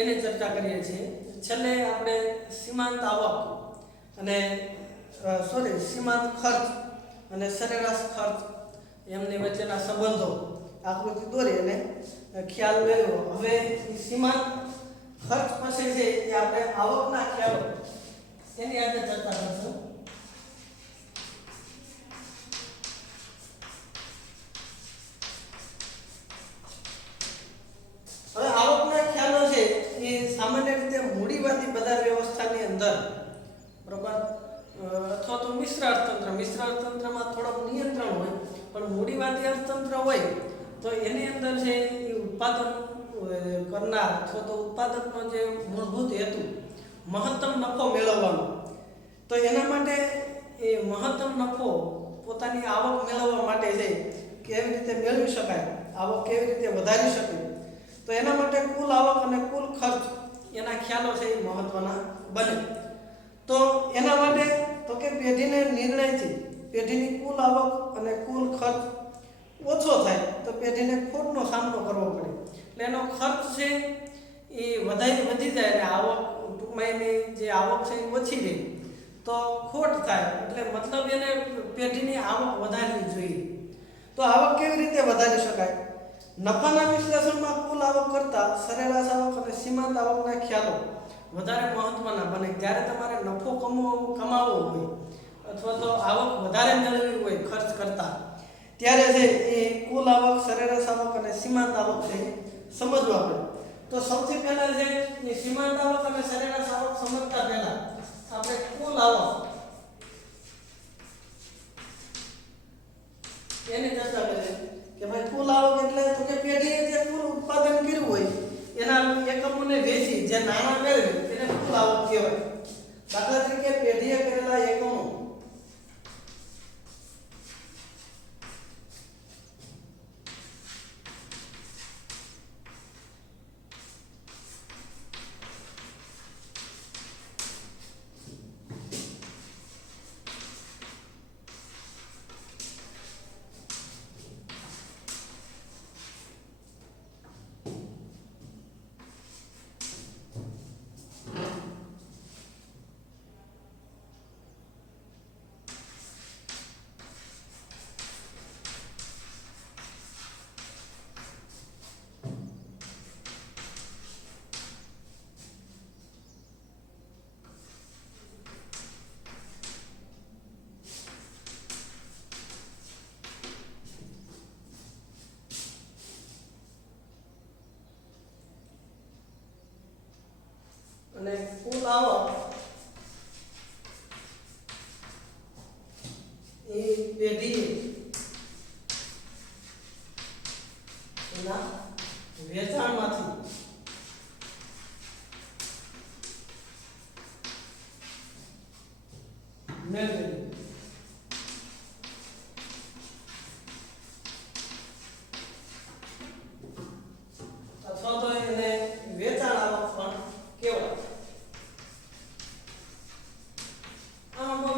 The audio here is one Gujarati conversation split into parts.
એની ચર્ચા કરીએ છીએ. છેલ્લે આપણે સીમાંત આવક અને સીમાંત ખર્ચ અને સરેરાશ ખર્ચ એમની વચ્ચેના સંબંધો આકૃતિ દોરી અને ખ્યાલ મેળવ્યો. હવે સીમાંત ખર્ચ પછી છે એ આપણે આવકના ખ્યાલો એની આજે ચર્ચા કરશું. હવે આવકના ખ્યાલો છે એ સામાન્ય રીતે મૂડીવાદી બજાર વ્યવસ્થાની અંદર બરોબર અથવા તો મિશ્ર અર્થતંત્રમાં થોડોક નિયંત્રણ હોય, પણ મૂડીવાદી અર્થતંત્ર હોય તો એની અંદર છે એ ઉત્પાદન કરનાર અથવા તો ઉત્પાદકનો જે મૂળભૂત હેતુ મહત્તમ નફો મેળવવાનો, તો એના માટે એ મહત્તમ નફો પોતાની આવક મેળવવા માટે છે કેવી રીતે મેળવી શકાય, આવક કેવી રીતે વધારી શકાય, તો એના માટે કુલ આવક અને કુલ ખર્ચ એના ખ્યાલો છે એ મહત્વના બને. તો એના માટે તો કે પેઢીને નિર્ણયથી પેઢીની કુલ આવક અને કુલ ખર્ચ ઓછો થાય તો પેઢીને ખોટનો સામનો કરવો પડે. એટલે એનો ખર્ચ છે એ વધી જાય અને આવક ટૂંકમાં એની જે આવક છે એ ઓછી રહે તો ખોટ થાય. એટલે મતલબ એને પેઢીની આવક વધારવી જોઈએ. તો આવક કેવી રીતે વધારી શકાય? નફાના વિશ્લેષણમાં કુલ આવક કરતાં સરેરાશ આવક અને સીમાંત આવકના ખ્યાલો વધારે મહત્વના બને. જ્યારે તમારે નફો કમાવવો હોય અથવા તો આવક વધારે મેળવવી હોય ખર્ચ કરતાં, ત્યારે છે એ કુલ આવક, સરેરાશ આવક અને સીમાંત આવક છે સમજવા પડે. તો સૌથી પહેલા છે એ સીમાંત આવક અને સરેરાશ આવક સમજતા પહેલા આપણે કુલ આવક એની ચર્ચા કરીએ કે ભાઈ કુલ આવક એટલે તો કે પેઢીએ જે કુલ ઉત્પાદન કર્યું હોય એના એકમોને વેચી જે નાણાં મેળવે એને કુલ આવક કહેવાય. દાખલા તરીકે પેઢીએ કરેલા એકમો અને કુલ આવક એ પેઢી એના વેચાણમાંથી મેળવેલી અથવા તો એને વેચાણ આવક પણ કહેવાય.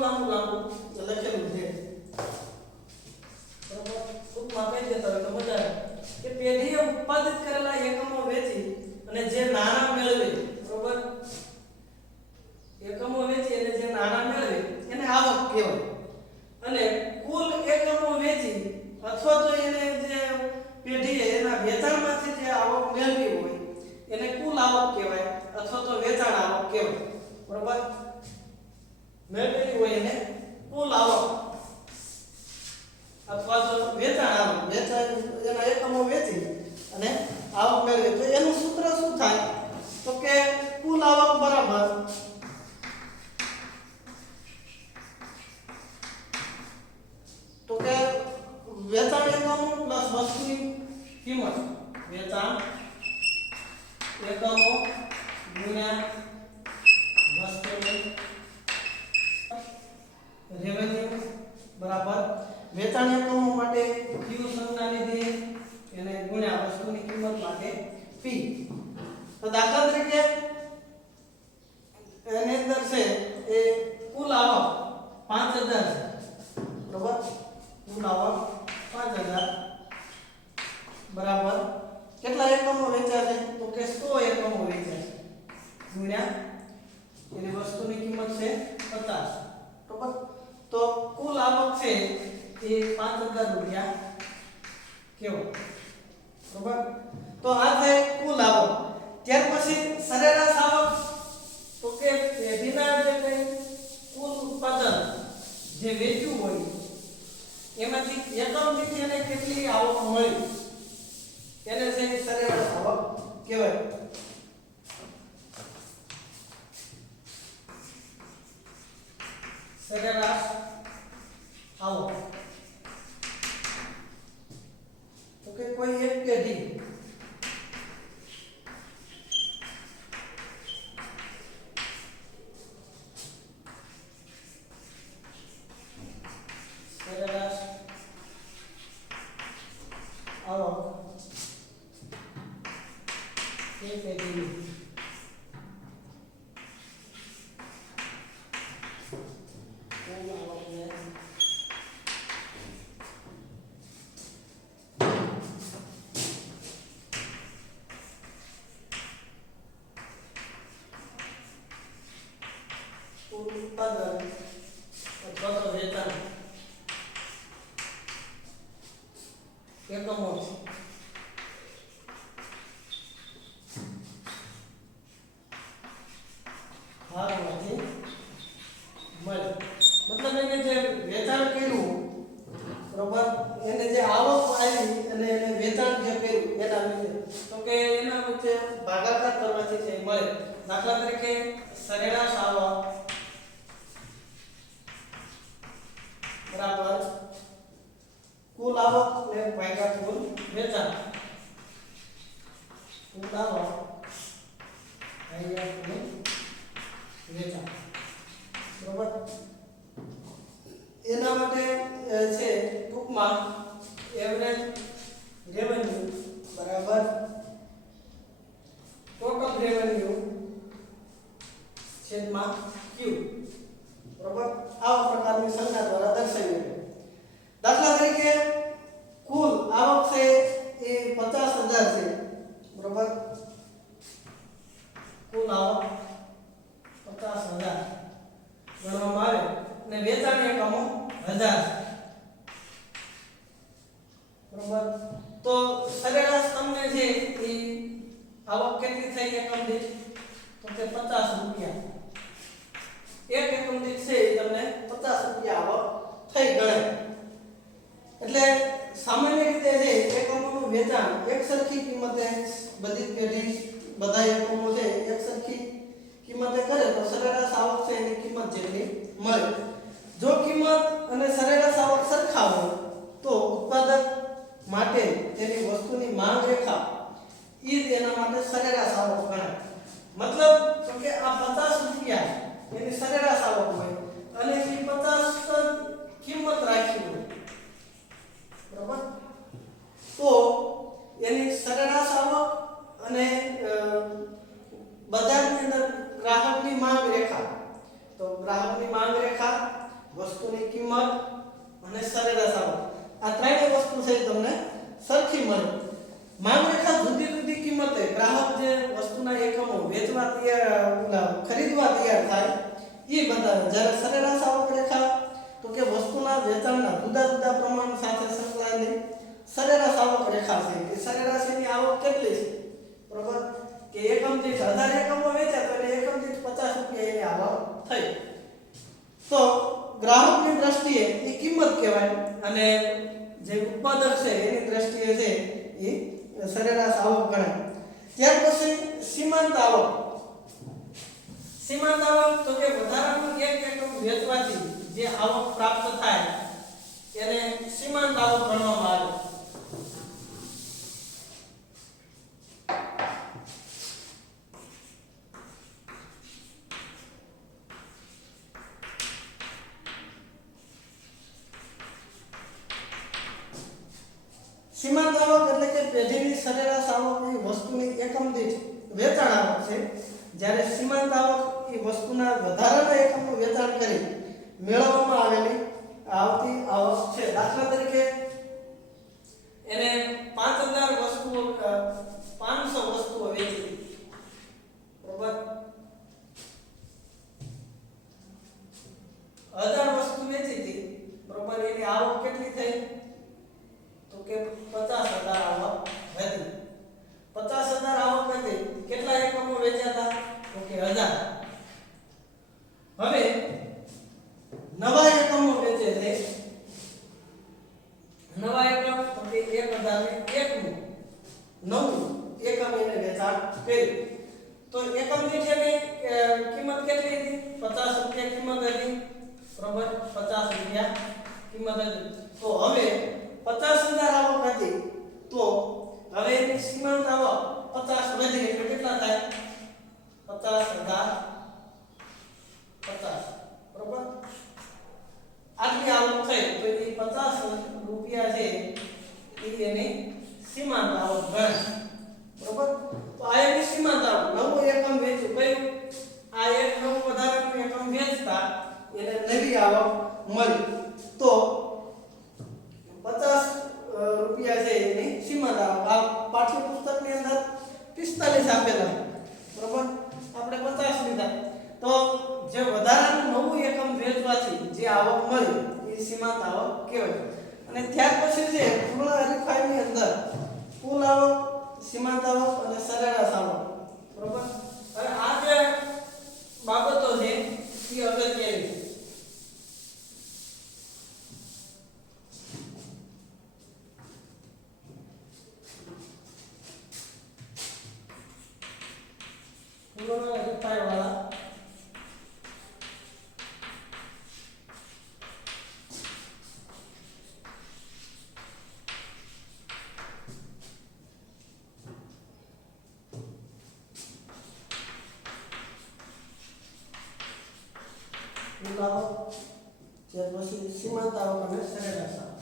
લાંબુ લખેલું છે બરોબર, ટૂંકમાં કહી દેતા હોય તો મજા આવે કે પેઢીએ ઉત્પાદિત કરેલા એકમો વેચી અને જે નાણાં મેળવે, બરોબર, એકમો વેચી અને જે નાણાં મેળવે એને આવક કહેવાય. અને કુલ એકમો વેચી અથવા તો એને જે પેઢીએ એના વેચાણમાંથી જે આવક મેળવી હોય એને કુલ આવક કહેવાય અથવા તો વેચાણ આવક કહેવાય. બરોબર, મેળવેલી હોય એને કુલ આવક અથવા તો વેચાણ આવક, એના એકમો વેચી અને આવક મેળવે તો એનું સૂત્ર શું થાય? તો કે કુલ આવક બરાબર તો કે વેચાણ એકમો પ્લસ વસ્તુની કિંમત, વેચાણ એકમો ગુણ્યા વસ્તુની રેવન્યુ બરાબર વેચાણ એકમો માટે Q સંજ્ઞા લીધી એને ગુણ્યા વસ્તુની કિંમત માટે P. તો દાખલા તરીકે એની અંદર છે એ કુલ આવક 5000 છે, બરાબર, કુલ આવક 5000 બરાબર કેટલા એકમો વેચ્યા છે? તો કે 100 એકમો વેચ્યા છે. છે એ 5000 રૂપિયા કેવો બરોબર તો આ થાય કુલ આવક ત્યાર પછી સરેરાશ આવક તો કે પેઢીના જે કઈ કુલ ઉત્પાદન જે વેચ્યું હોય એમાંથી એકમ દીઠ એને કેટલી આવક મળી એને છે સરેરાશ આવક કહેવાય સરેરાશ આવક તો કે કોઈ એક પેઢી સરેરાશ આવક એ પેઢી ઉત્પાદન અથવા તો વેચાણ એકમો ભાગમાંથી મળે મતલબ એને જે વેચાણ કર્યું બરોબર એને જે આવક આવી અને એને વેચાણ જે કર્યું એના વિશે તો કે એના વચ્ચે ભાગાકાર કરવાથી જે મળે દાખલા તરીકે સરેરાશ આવક બરાબર કુલ આવક ને ભાગ્યા કુલ વેચાણ કુલ આવક ભાગ્યા કુલ વેચાણ બરાબર એના માટે છે ટૂંકમાં એવરેજ રેવન્યુ બરાબર ટોટલ રેવન્યુ છેદમાં ક્યુ બરાબર આવા પ્રકારની સંખ્યા દ્વારા દર્શાવી છે દાખલા તરીકે કુલ આવક છે એ 50000 છે બરાબર કુલ આવક 50000 ગણવામાં આવે અને વેચાણ એકમો 1000 બરાબર તો સરેરાશ તમને છે એ આવક કેટલી થઈ એકમ દીઠ તો કે 50 રૂપિયા એક એકમ દીઠ છે એ તમને 50 રૂપિયા આવક થઈ ગણાય એટલે સામાન્ય રીતે છે એકમોનું વેચાણ એક સરખી કિંમતે બધી પેઢી બધા એકમો છે એક સરખી કિંમતે કરે તો સરેરાશ આવક છે એની કિંમત જેટલી મળે જો કિંમત અને સરેરાશ આવક સરખા હોય તો ઉત્પાદક માટે તેની વસ્તુની માંગ રેખા ઈ જ એના માટે સરેરાશ આવક ગણાય મતલબ તો કે આ 50 રૂપિયા એની સરેરાશ આવક હોય અને એ 50 કિંમત રાખી હોય બરાબર તો એની સરેરાશ આવક અને બજારની અંદર ગ્રાહકની માંગ રેખા તો ગ્રાહકની માંગ રેખા વસ્તુની કિંમત અને સરેરાશ આવક આ ત્રણેય વસ્તુ છે તમને સરખી મળે માંગ રેખા જુદી જુદી કિંમતે ગ્રાહક જે વસ્તુના એકમો વેચવા તૈયાર ખરીદવા તૈયાર થાય એ બતાવે જ્યારે સરેરાશ આવક રેખા તો કે વસ્તુના વેચાણના જુદા જુદા પ્રમાણ સાથે સંકળાયેલી સરેરાશ આવક રેખા છે કે સરેરાશ એની આવક કેટલી છે બરોબર કે એકમ દીઠ 1000 એકમો વેચ્યા તો એને એકમ દીઠ 50 રૂપિયા એની આવક થઈ તો ગ્રાહકની દ્રષ્ટિએ એ કિંમત કહેવાય અને જે ઉત્પાદક છે એની દ્રષ્ટિએ છે એ સરેરાશ આવક ગણાય ત્યાર પછી સીમાંત આવક તો કે વધારાનું એક એકમ વેચવાથી જે આવક પ્રાપ્ત થાય એને સીમાંત આવક ગણવામાં આવે સીમાંત આવક એટલે કે પેઢીની સરેરાશ આવક એ વસ્તુની એકમ દીઠ વેચાણ આવક છે જ્યારે સીમાંત આવક એ વસ્તુના વધારાના એકમનું વેચાણ કરી મેળવવામાં આવેલી આવતી આવક છે દાખલા તરીકે એને 5000 વસ્તુઓ 500 વસ્તુઓ વેચી બરાબર 1000 વસ્તુ વેચી હતી બરોબર એની આવક કેટલી થઈ તો કે 50,000 આવક હતી 50,000 આવક હતી કેટલા એકમો વેચ્યા હતા તો કે 1000 હવે નવા એકમો વેચે છે નવા એકમ તો કે 1001 નું નવું એકમ એને વેચાણ કર્યું તો એકમ દીઠ એની કિંમત કેટલી હતી 50 રૂપિયા કિંમત હતી બરોબર 50 રૂપિયા કિંમત હતી તો હવે 50,000 આવક હતી તો હવે એની સીમાંત આવક 50 વધી એટલે કેટલા થાય 50,000 50 બરોબર આટલી આવક થઈ તો એ 50 રૂપિયા છે એ એની સીમાંત આવક ગણાય બરોબર તો આ એની સીમાંત આવક નવું એકમ વેચ્યું કયું આ એક નવું વધારાનું એકમ વેચતા એને નવી આવક મળી તો 50 રૂપિયા છે એની સીમાંત આવક આ પાઠ્યપુસ્તકની અંદર 45 આપેલા બરોબર આપણે 50 લીધા તો જે વધારાનું નવું એકમ વેચવાથી જે આવક મળી એ સીમાંત આવક કહેવાય અને ત્યાર પછી છે પૂર્ણ હરીફાઈની અંદર કુલ આવક સીમાંત આવક અને સરેરાશ આવક બરોબર હવે આ જે બાબતો છે એ અગત્યની છે પૂર્ણ હરીફાઈ વાળા આવક ત્યાર પછી સીમાંત આવક અને સરેરાશ આવક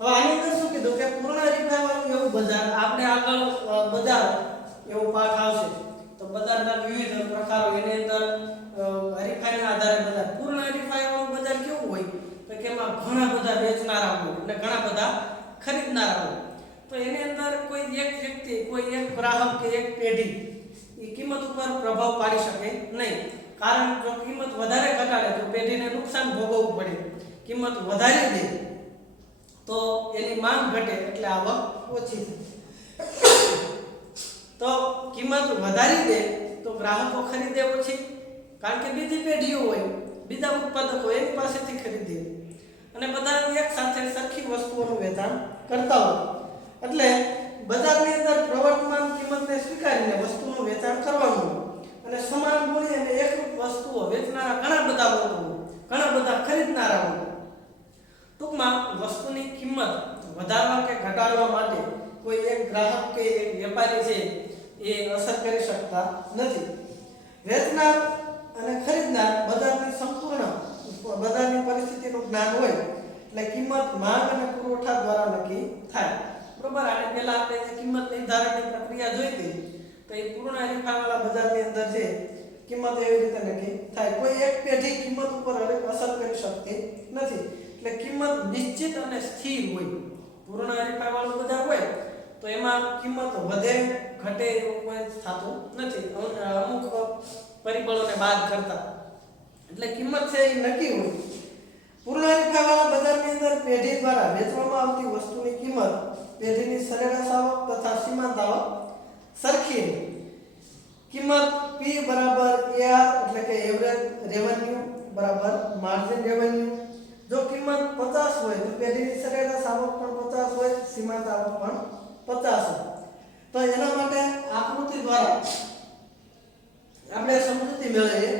હવે આની અંદર શું કીધું કે પૂર્ણ હરીફાઈ વાળું એવું બજાર આપણે આગળ બજાર એવો પાઠ આવશે તો બજારના વિવિધ પ્રકારો એની અંદર હરીફાઈના આધારે બજાર પૂર્ણ હરીફાઈ વાળું બજાર કેવું હોય તો કે એમાં ઘણા બધા વેચનારા હોય અને ઘણા બધા ખરીદનારા હોય તો એની અંદર કોઈ એક વ્યક્તિ કોઈ એક ગ્રાહક કે એક પેઢી એ કિંમત ઉપર પ્રભાવ પાડી શકે નહીં કારણ જો કિંમત વધારે ઘટાડે તો પેઢીને નુકસાન ભોગવવું પડે કિંમત વધારી દે તો એની માંગ ઘટે એટલે આવક ઓછી થાય તો કિંમત વધારી દે તો ગ્રાહકો ખરીદે ઓછી કારણ કે બીજી પેઢીઓ હોય બીજા ઉત્પાદકો એની પાસેથી ખરીદે અને બધા એક સાથે સરખી વસ્તુઓનું વેચાણ કરતા હોય એટલે બજારની અંદર પ્રવર્તમાન કિંમતને સ્વીકારીને વસ્તુનું વેચાણ કરવાનું અને સમાન મૂલ્ય અને એકરૂપ વસ્તુઓ વેચનારા ઘણા બધા લોકો ઘણા બધા ખરીદનારા હોય ટૂંકમાં વસ્તુની કિંમત વધારવા કે ઘટાડવા માટે કોઈ એક ગ્રાહક કે એક વેપારી છે એ અસર કરી શકતા નથી વેચનાર અને ખરીદનાર બજારની સંપૂર્ણ બજારની પરિસ્થિતિનું જ્ઞાન હોય એટલે કિંમત માંગ અને પુરવઠા દ્વારા નક્કી થાય બરોબર આને પહેલા આપણે જે કિંમત નિર્ધારણની પ્રક્રિયા જોઈ હતી તો એ પૂર્ણ હરીફાઈવાળા બજારની અંદર છે કિંમત એવી રીતે નક્કી થાય કોઈ એક પેઢી કિંમત ઉપર અસર કરી શકતી નથી એટલે કિંમત નિશ્ચિત અને સ્થિર હોય પૂર્ણ હરીફાઈવાળું બજાર હોય તો એમાં કિંમત વધે ઘટે એવું કોઈ થતું નથી અમુક પરિબળોને બાદ કરતા એટલે કિંમત છે એ નક્કી હોય પૂર્ણ હરીફાઈવાળા બજારની અંદર પેઢી દ્વારા વેચવામાં આવતી વસ્તુની કિંમત પેઢીની સરેરાશ આવક તથા સીમાંત આવક સરખી કિંમત P બરાબર AR એટલે કે એવરેજ રેવન્યુ બરાબર માર્જિન રેવન્યુ જો કિંમત 50 હોય તો પેઢીની સરેરાશ આવક પણ 50 હોય સીમાંત આવક પણ 50 હોય તો એના માટે આકૃતિ દ્વારા આપણે સમજૂતી મેળવીએ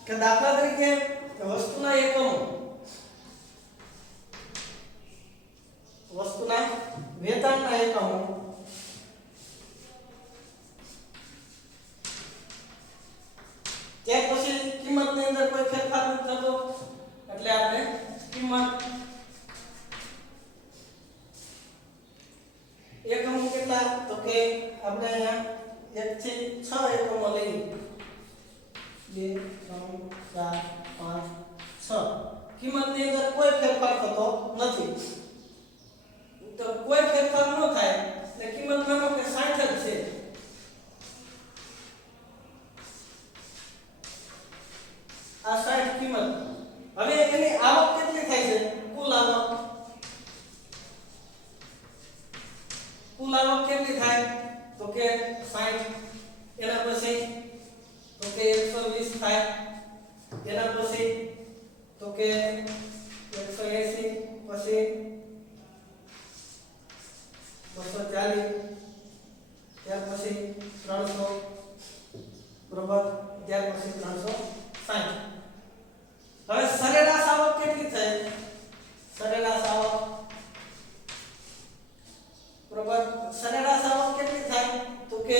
કે દાખલા તરીકે વસ્તુના એકમો વસ્તુના વેચાણના એકમો ત્યાર પછી કિંમતની અંદર કોઈ ફેરફાર નથી થતો એટલે આપણે કિંમત એકમો કેટલા તો કે આપણે અહીંયા 1 થી 6 એકમો લઈએ 2 2 3 4 5 6 કિંમતની અંદર કોઈ ફેરફાર થતો નથી તો કોઈ ફેરફાર ન થાય એટલે કિંમત માનો કે 60 જ છે આ 60 કિંમત હવે એની આવક કેટલી થાય છે કુલ આવક કેટલી થાય તો કે 60 એના પછી તો કે 120 થાય એના પછી તો કે 180 પછી 240 ત્યાર પછી 300 બરાબર ત્યાર પછી 360 હવે સરેરાશ આવક કેટલી થાય સરેરાશ આવક બરાબર સરેરાશ આવક કેટલી થાય તો કે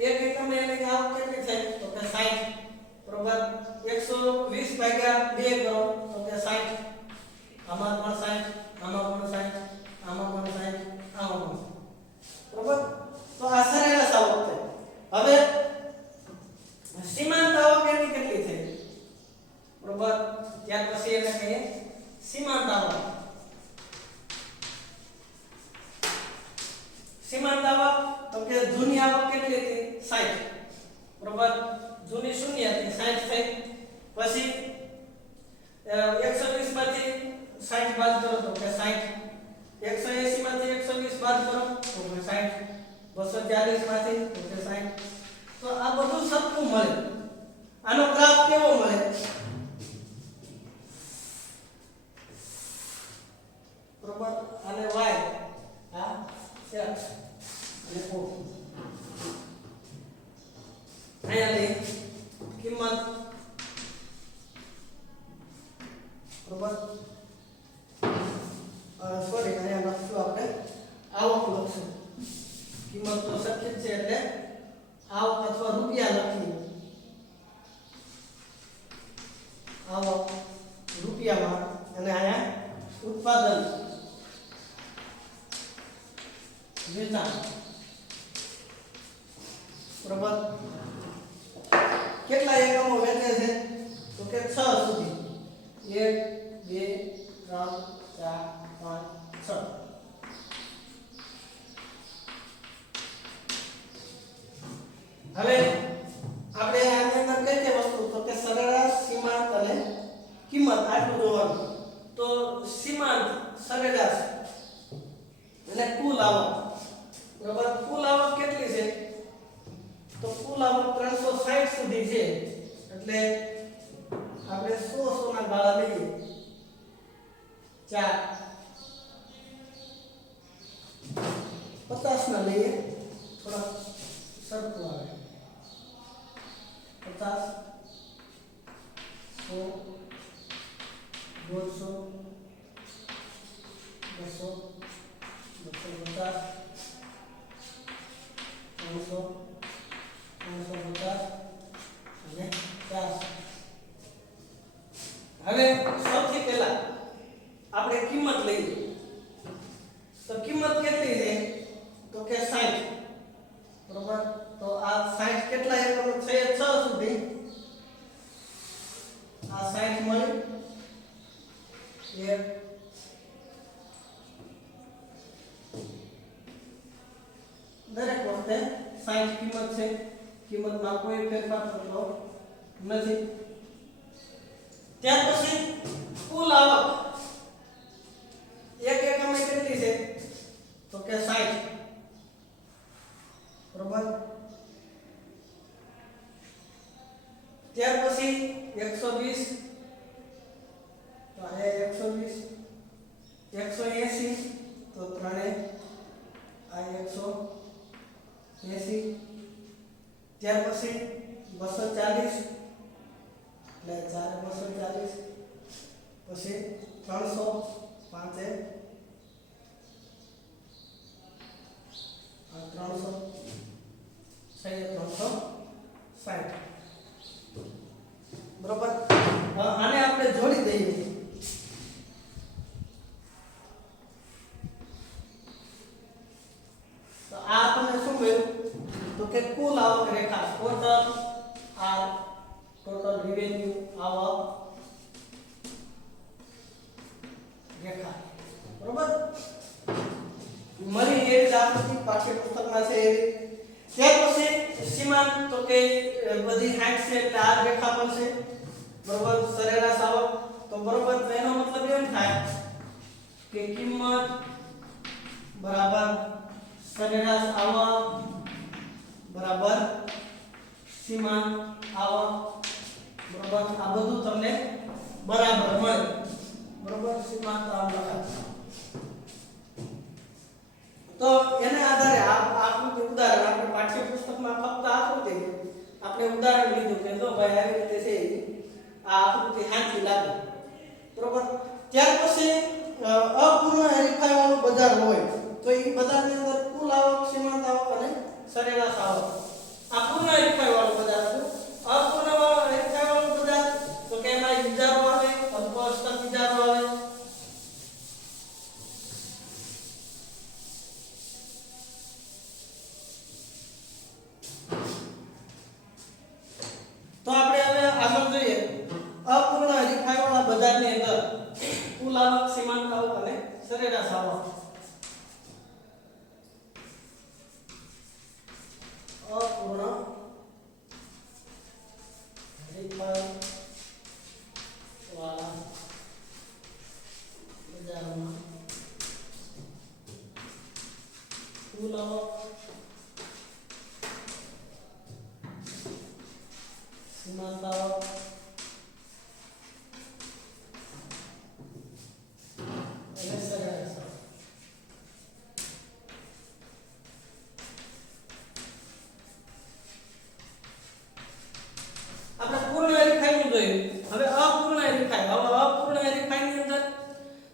એક એકમે એની આવક કેટલી થાય તો કે 60 બરાબર 120 ભાગ્યા 2 કરો તો કે 60 આમાં પણ 60 આમાં પણ 60 આમાં પણ 60 આમાં પણ બરાબર તો આ સરેરાશ આવક થાય હવે સીમાંત આવક એની કેટલી થઈ બરાબર ત્યાર પછી એને કહીએ સીમાંત આવક તો કે જૂની આવક કેટલી હતી 60 બરાબર જૂની શૂન્ય હતી 60 થઈ પછી 120 માંથી 60 બાદ કરો તો કે 60 180 માંથી 120 બાદ કરો તો કે 60 240 માંથી તો કે 60 તો આ બધું સરખું મળે આનો ગ્રાફ કેવો મળે બરાબર અને y આ x અને o અહીંયાની કિંમત બરાબર સોરી અહીંયા લખશું આપણે આવક લખશું કિંમત તો સરખી છે એટલે આવક અથવા રૂપિયા લખીએ આવક રૂપિયામાં અને અહીંયા ઉત્પાદન વેચાણ બરાબર કેટલા એકમો વેચે છે તો કે 6 સુધી 1 2 3 4 5 6 હવે આપણે આની અંદર કઈ કઈ વસ્તુ તો કે સરેરાશ સીમાંત અને કિંમત આટલું જોવાનું તો સીમાંત સરેરાશ એટલે કુલ આવક બરાબર કુલ આવક કેટલી છે તો કુલ આવક 360 સુધી છે એટલે આપણે 100 ના ગાળા લઈએ 4 50 ના લઈએ થોડા સરખું આવે 50 100 150 200 250 300 350 અને 400 હવે સૌથી પહેલા આપણે કિંમત લઈએ તો કિંમત કેટલી છે તો કે 60 બરાબર તો આ 60 કેટલા એકમો છે 6 સુધી આ 60 મળી એક દરેક વખતે 60 કિંમત છે કિંમતમાં કોઈ ફેરફાર થતો નથી ત્યાર પછી કુલ આવક એક એકમે કેટલી છે તો કે 60 બરાબર ત્યાર પછી 120 તો આ 120 180 તો ત્રણે આ 180 ત્યાર પછી 240 એટલે 4 240 પછી 300 5 300 360 બરોબર આને આપણે જોડી દઈએ તો આ આપણને શું મળ્યું તો કે કુલ આવક રેખા ટોટલ રેવન્યુ આવક રેખા બરોબર મળી એ જ આકૃતિ પાઠ્યપુસ્તકમાં છે એવી ત્યાર પછી સીમાંત તો કે બધી 60 છે એટલે આ રેખા પર છે બરોબર સરેરાશ આવક તો બરોબર તો એનો મતલબ એમ થાય કે કિંમત બરાબર સરેરાશ આવક બરાબર સીમાંત આવક બરોબર આ બધું તમને બરાબર મળે બરોબર સીમાંત આવક લખાય તો એને આધારે આકૃતિ ઉદાહરણ આપણે પાઠ્યપુસ્તકમાં ફક્ત આકૃતિ આપણે ઉદાહરણ લીધું કે જો ભાઈ આવી રીતે છે આ આકૃતિ સાચી લાગે બરોબર ત્યાર પછી અપૂર્ણ હરીફાઈ વાળું બજાર હોય તો એ બજારની અંદર કુલ આવક સીમાંત આવક અને સરેરાશ આવક આ પૂર્ણ હરીફાઈ વાળું બજાર હતું અપૂર્ણ હરીફાઈ વાળું બજાર તો કે એમાં ઇજારો આવે અલ્પસ્તક ઇજારો આવે તો આપણે હવે આગળ જોઈએ અપૂર્ણ હરીફાઈ વાળા બજારની અંદર કુલ આવક સીમાંત આવક અને સરેરાશ આવક અપૂર્ણ હરીફાઈ વાળા બજારમાં કુલ આવક સીમાંત આવક અને સરેરાશ આવક આપણે પૂર્ણ હરીફાઈનું જોયું હવે અપૂર્ણ હરીફાઈ હવે અપૂર્ણ હરીફાઈની અંદર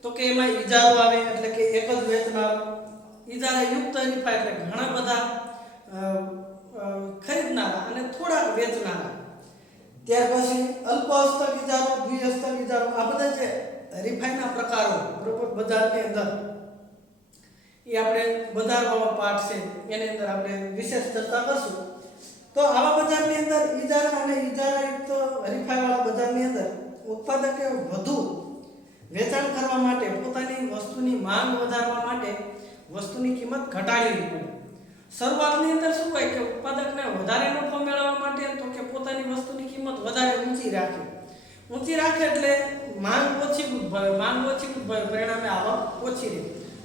તો કે એમાં ઇજારો આવે એટલે કે એક જ વેચનાર ઇજારા યુક્ત હરીફાઈ એટલે ઘણા બધા ખરીદનારા અને થોડાક વેચનારા ત્યાર પછી અલ્પ હસ્તક ઇજારો દ્વિહસ્તક ઇજારો આ બધા જે હરીફાઈના પ્રકારો બરોબર બજારની અંદર એ આપણે બજારવાળો પાઠ છે એની અંદર આપણે વિશેષ ચર્ચા કરશું તો આવા બજારની અંદર ઇજારા અને ઇજારાયુક્ત હરીફાઈવાળા બજારની અંદર ઉત્પાદકે વધુ વેચાણ કરવા માટે પોતાની વસ્તુની માંગ વધારવા માટે વસ્તુની કિંમત ઘટાડવી પડે શરૂઆતની અંદર શું હોય કે ઉત્પાદકને વધારે નફો મેળવવા માટે તો કે પોતાની વસ્તુની કિંમત વધારે ઊંચી રાખે એટલે માંગ ઓછી ઉદ્ભવે પરિણામે આવક ઓછી રહે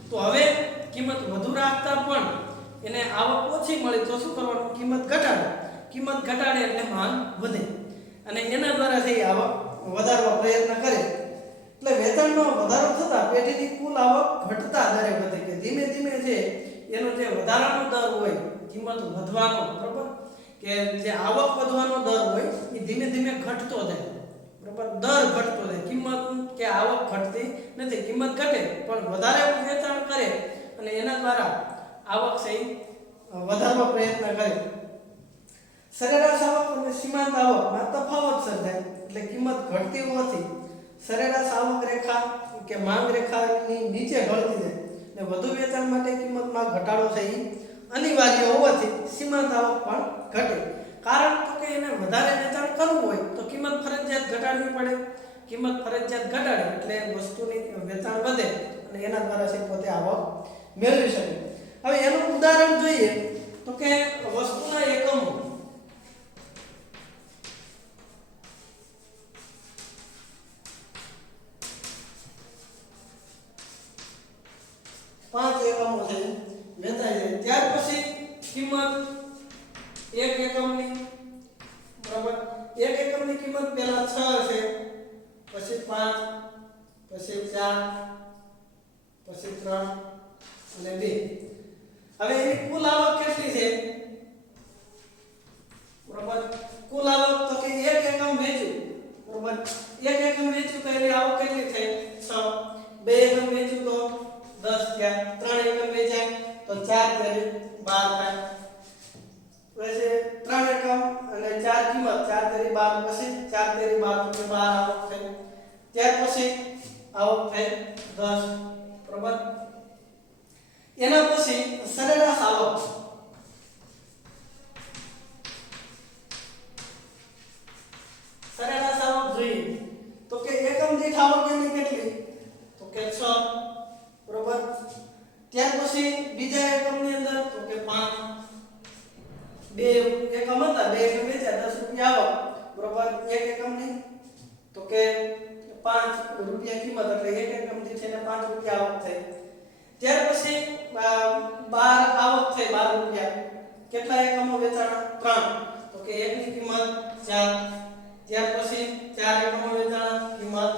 તો હવે કિંમત વધુ રાખતા પણ એને આવક ઓછી મળી તો શું કરવાનું કિંમત ઘટાડે એટલે માંગ વધે અને એના દ્વારા જે આવક વધારવા પ્રયત્ન કરે એટલે વેચાણમાં વધારો થતા પેઢીની કુલ આવક ઘટતા દરે વધે કે ધીમે ધીમે છે એનો જે વધારાનો દર હોય કિંમત વધવાનો બરોબર કે જે આવક વધવાનો દર હોય એ ધીમે ધીમે ઘટતો જાય બરોબર દર ઘટતો જાય કિંમત કે આવક ઘટતી નથી કિંમત ઘટે પણ વધારે વેચાણ કરે અને એના દ્વારા આવક છે વધારવા પ્રયત્ન કરે સરેરાશ આવક અને સીમાંત આવકમાં તફાવત સર્જાય એટલે કિંમત ઘટતી હોવાથી સરેરાશ આવક રેખા કે માંગ રેખાની નીચે ઢળતી જાય ને વધુ વેચાણ માટે કિંમતમાં ઘટાડો છે એ અનિવાર્ય હોવાથી સીમાંત આવક પણ ઘટે કારણ તો કે એને વધારે વેચાણ કરવું હોય તો કિંમત ફરજિયાત ઘટાડવી પડે કિંમત ફરજિયાત ઘટાડે એટલે વસ્તુની વેચાણ વધે અને એના દ્વારા છે પોતે આવક મેળવી શકે હવે એનું ઉદાહરણ જોઈએ તો કે વસ્તુના એકમો 5 એકમો છે વેચાય છે ત્યાર પછી કિંમત 1 એકમની બરાબર 1 એકમની કિંમત પહેલા 6 છે પછી 5 પછી 4 પછી 3 અને 2 હવે એની કુલ આવક કેટલી છે બરાબર કુલ આવક તો કે 1 એકમ વેચ્યું બરાબર 1 એકમ વેચ્યું તો એની આવક કેટલી થઈ 6 2 એકમ વેચ્યું તો 10 થયા 3 એકમ વેચાય તો 4 તેરી 12 થાય वैसे 3 એકમ અને 4 કિંમત 4 તેરી 12 પછી 4 તેરી 12 તો 12 આવક થઈ ત્યાર પછી આવક થઈ 10 બરાબર એના પછી સરેરાશ આવક સરેરાશ આવક જોઈએ તો કે એકમ દીઠ આવક એની કેટલી તો કે 6 બરોબર ત્યાર પછી બીજા એકમની અંદર તો કે 5 બે એકમ હતા બે એકમ વેચ્યા 10 રૂપિયા આવક બરોબર એક એકમની તો કે 5 રૂપિયા કિંમત એટલે એક એકમ દીઠ એને 5 રૂપિયા આવક થઈ ત્યાર પછી 12 આવક થઈ 12 રૂપિયા કેટલા એકમો વેચાણા 3 તો કે એકની કિંમત 4 ત્યાર પછી 4 એકમો વેચાણા કિંમત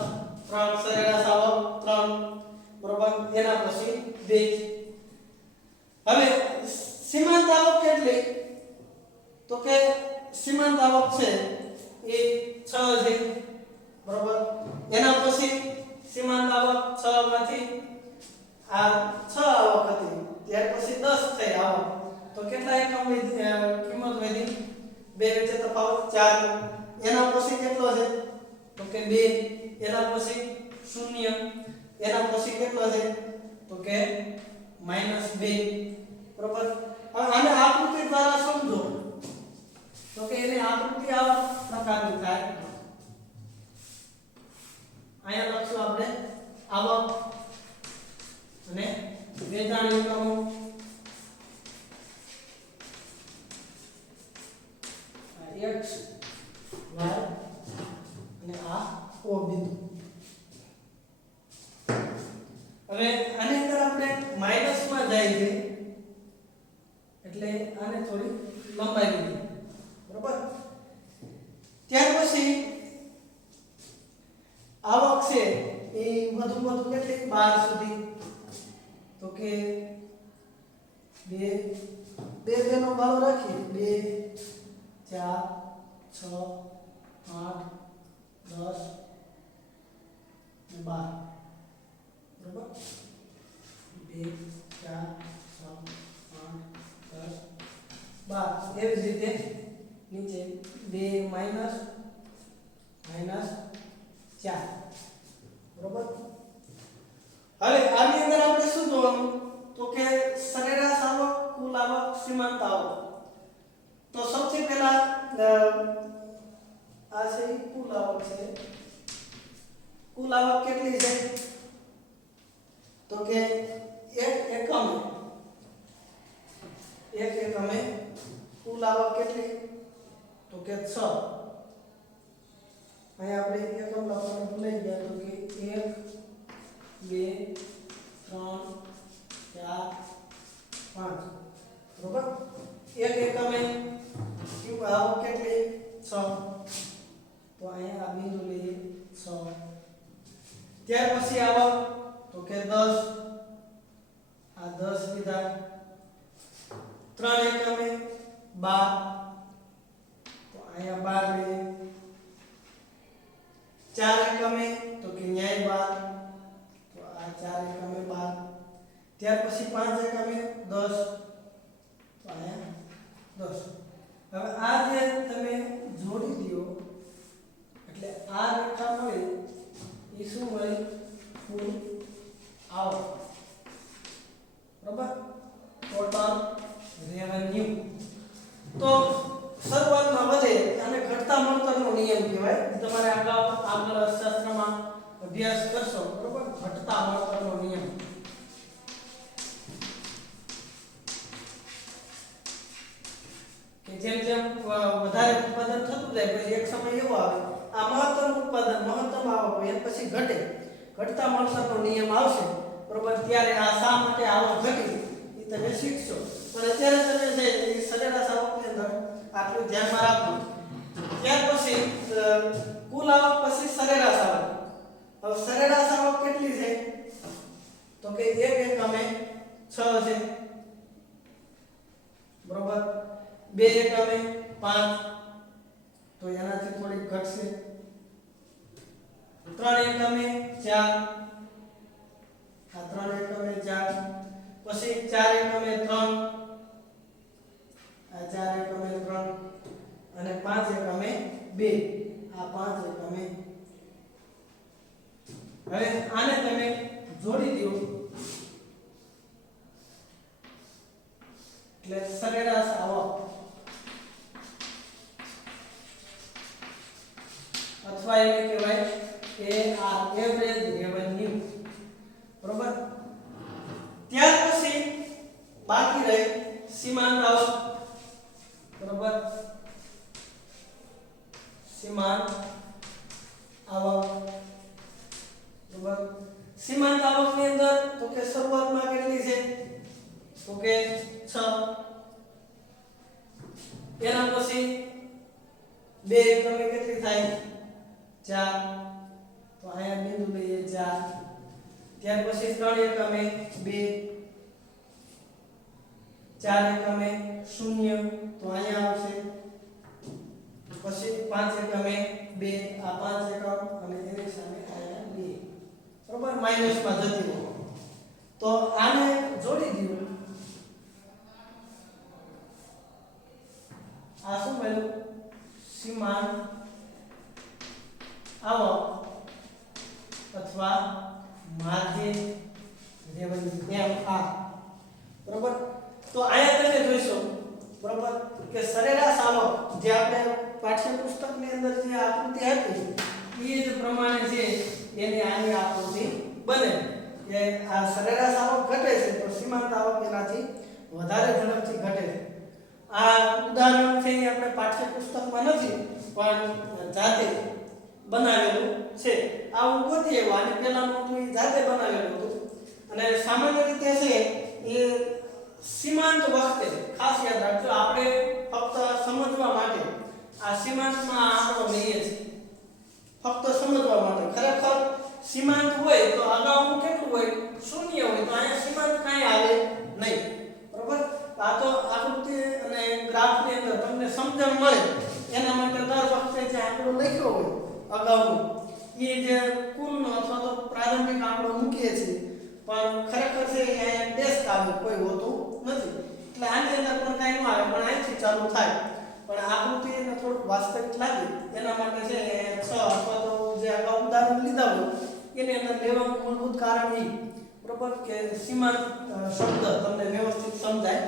3 સરેરાશ આવક 3 બરોબર એના પછી 2 હવે સીમાંત આવક કેટલી તો કે સીમાંત આવક છે એ 6 છે બરોબર એના પછી સીમાંત આવક 6 માંથી આ 6 આવક હતી ત્યાર પછી 10 થઈ આવક તો કેટલા એકમ કિંમત વધી બે વચ્ચે તફાવત 4 એના પછી કેટલો છે તો કે 2 એના પછી 0 એના પછી કેટલો છે તો કે -2 બરોબર હવે આને આકૃતિ દ્વારા સમજો તો કે એની આકૃતિ આવા પ્રકારની થાય અહીંયા લખશું આપણે આવક અને વેચાણ એકમો x y અને આ O બિંદુ હવે આની અંદર આપણે માઈનસમાં જાય છે એટલે આને થોડી લંબાઈ દીધી બરોબર ત્યાર પછી આવક છે એ વધુ કેટલી 12 સુધી તો કે 2 નો ભાવ રાખીએ 2 4 6 8 10 12 બરોબર 2 4 6 8 10 12 એવી જ રીતે નીચે 2 માઈનસ 4 બરોબર હવે આની અંદર આપણે શું જોવાનું તો કે સરેરાશ આવક કુલ આવક સીમાંત આવક તો સૌથી પહેલા આ છે કુલ આવક છે કુલ આવક કેટલી છે તો કે એક એકમે કુલ આવક કેટલી તો કે 6 અહીંયા આપણે એકમ લખવાનું ભૂલાઈ ગયા તો કે 1 2 3 4 5 બરોબર એક એકમે આવક કેટલી 6 તો અહીંયા આ બિંદુ લઈએ 6 ત્યાર પછી આવક તો કે 10 આ 10 લીધા 3 એકમે 12 તો અહીંયા 12 લઈએ 4 એકમે તો કે ન્યાય 12 તો આ 4 એકમે 12 ત્યાર પછી 5 એકમે 10 તો અહીંયા 10 હવે આ જે તમે જોડી દો એટલે આ રેખા મળી એ શું મળી કુલ આવક બરાબર ટોટલ રેવન્યુ તો શરૂઆતમાં વધે અને ઘટતા મળતરનો નિયમ કહેવાય તમારે આગળ અર્થશાસ્ત્રમાં અભ્યાસ કરશો બરાબર ઘટતા મળતરનો નિયમ કે જેમ જેમ વધારે ઉત્પાદન થતું જાય પછી એક સમય એવો આવે આ મહત્તમ ઉત્પાદન મહત્તમ આવક હોય પછી ઘટતા મળતરનો નિયમ આવશે બરોબર ત્યારે આ શા માટે આવક ઘટી એ તમે શીખશો પણ અત્યારે તમે છે એ સરેરાશ આવકની અંદર આટલું ધ્યાનમાં રાખો ત્યાર પછી કુલ આવક પછી સરેરાશ આવક હવે સરેરાશ આવક કેટલી છે તો કે એક એકમે 6 છે બરોબર 2 એકમે 5 તો એનાથી થોડી ઘટશે 3 એકમે 4 આ 3 એકમે 4 પછી 4 એકમે 3 આ 4 એકમે 3 અને 5 એકમે 2 આ 5 એકમે હવે આને તમે જોડી દો એટલે સરેરાશ આવક અથવા એને કહેવાય AR એવરેજ રેવન્યુ બરોબર. ત્યાર પછી બાકી રહે સીમાંત આવક બરોબર. સીમાંત આવક બરોબર. સીમાંત આવકની અંદર તો કે શરૂઆતમાં કેટલી છે તો કે 6. એના પછી 2 એકમે કેટલી થાય 4 તો અહીંયા બિંદુ લઈએ 4. ત્યાર પછી 3 એકમે 2 4 એકમે 0 તો અહીંયા આવશે. પછી 5 એકમે 2 આ 5 એકમ અને એની સામે અહીંયા 2 બરોબર માઈનસમાં જતી હોય તો આને જોડી દીધું. આ શું મળ્યું સીમાંત આવક અથવા માર્જિન રેવન્યુ MR બરોબર. તો અહીંયા તમે જોઈશો બરોબર કે સરેરાશ આવક જે આપણે પાઠ્યપુસ્તકની અંદર જે આકૃતિ હતી એ જ પ્રમાણે છે એની આની આકૃતિ બને કે આ સરેરાશ આવક ઘટે છે તો સીમાંત આવક એનાથી વધારે ઝડપથી ઘટે છે. આ ઉદાહરણ છે એ આપણે પાઠ્યપુસ્તકમાં નથી પણ જાતે બનાવેલું છે. આ હું ગોતી આવ્યો આને પહેલાનું હતું એ જાતે બનાવેલું હતું અને સામાન્ય રીતે છે એ સીમાંત વખતે ખાસ યાદ રાખજો આપણે ફક્ત સમજવા માટે આ સીમાંતમાં આંકડો લઈએ છીએ ફક્ત સમજવા માટે. ખરેખર સીમાંત હોય તો અગાઉનું કેટલું હોય 0 હોય તો અહીંયા સીમાંત કાંઈ આવે નહીં બરોબર. આ તો આકૃતિ અને ગ્રાફની અંદર તમને સમજણ મળે એના માટે દર વખતે જે આંકડો લખ્યો હોય અગાઉનો એ જે કુલનો અથવા તો પ્રારંભિક આંકડો મૂકીએ છીએ પણ ખરેખર છે અહીંયા ડેસ્ક આવે કોઈ હોતું નથી એટલે આની અંદર પણ કાંઈ ન આવે પણ અહીંથી ચાલુ થાય પણ આકૃતિ એને થોડુંક વાસ્તવિક લાગે એના માટે છે 6 અથવા તો જે અગાઉ ઉદાહરણ લીધા હોય એની અંદર લેવાનું મૂળભૂત કારણ એ બરોબર કે સીમાંત શબ્દ તમને વ્યવસ્થિત સમજાય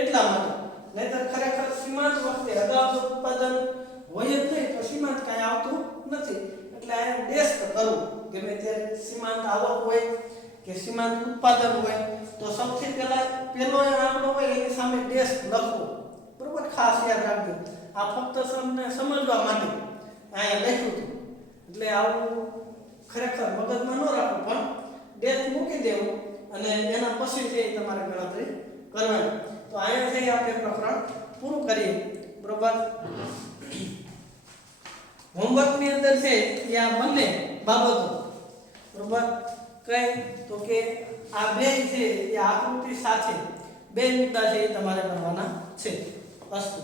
એટલા માટે. નહીતર ખરેખર સીમાંત વખતે અગાઉ ઉત્પાદન હોય જ નહીં તો સીમાંત કાંઈ આવતું નથી એટલે આ ડેસ્ક કરવું ગમે ત્યારે સીમાંત આવક હોય કે સીમાંત ઉત્પાદન હોય તો સૌથી પહેલા પહેલો આંકડો હોય એની સામે ડેસ્ક લખવો બરોબર. ખાસ યાદ રાખજો આ ફક્ત તમને સમજવા માટે અહીંયા લખ્યું હતું એટલે આવું ખરેખર મગજમાં ન રાખવું પણ ડેસ્ક મૂકી દેવું અને એના પછી જે તમારે ગણતરી કરવાની. તો અહીંયા જઈ આપણે પ્રકરણ પૂરું કરીએ બરોબર. હોમવર્કની અંદર છે એ આ બંને બાબતો બરોબર કઈ તો કે આ બે છે એ આકૃતિ સાથે બે મુદ્દા છે એ તમારે કરવાના છે. અસ્તુ.